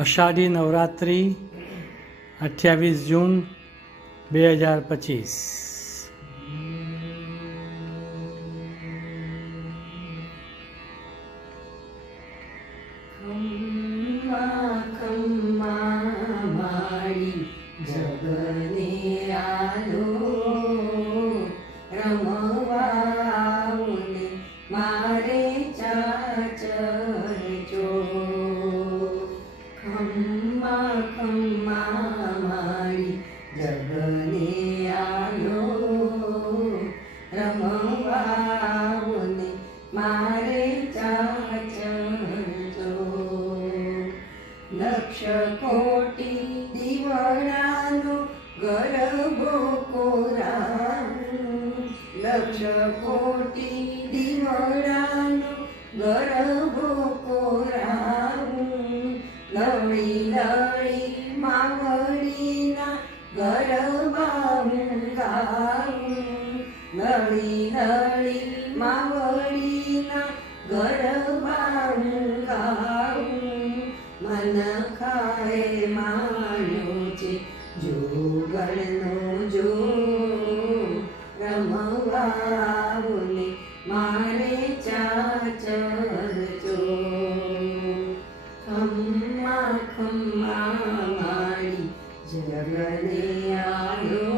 અષાઢી નવરાત્રિ 28 જૂન 2025। ખમ્મા ખમ્મા માળી જગને આલો રમવાને મારે ચાચરજો। ખમ્મા ખમ્મા માળી જગને આલો રમવાને મારે ચાચરજો। લક્ષ કોટી દીવડાનો ગરબો કોરાવું, લક્ષ કોટી દીવડાનો ગરબો કોરાવું। લળી લળી માવડીના ગરબા હું ગાવું, લળી લળી માવડીના ગરબા હું ગાવું। મન ખાય માળ્યો છે જોગણનો જો રમવાને મારે ચાચરજો। ખમ્મા ખમ્મા માળી જગને આલો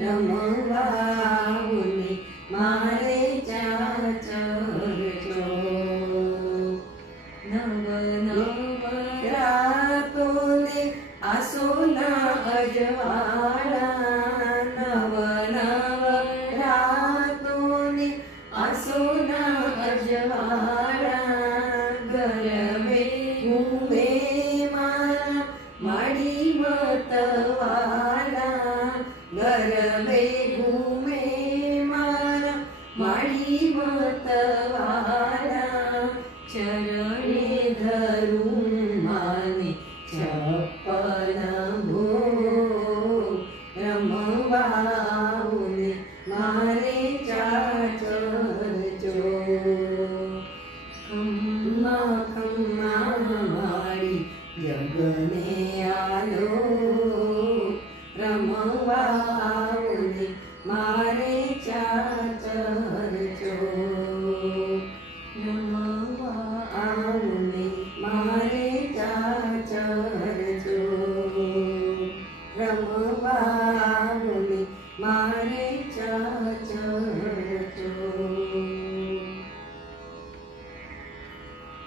રમવાને મારે ચાચરજો। નવ નવરાતોને આસોના અજવાળા, નવ નવરાતોને આસોના અજવાળા। ગરબે ઘૂમે મારા માડી મતવાલા, ગરબે ઘૂમે મારા માડી મતવાલા। ચરણે ધરું માને છપ્પન ભોગ રમવાને મારે ચાચરજો। ખમ્મા ખમ્મા માળી જગને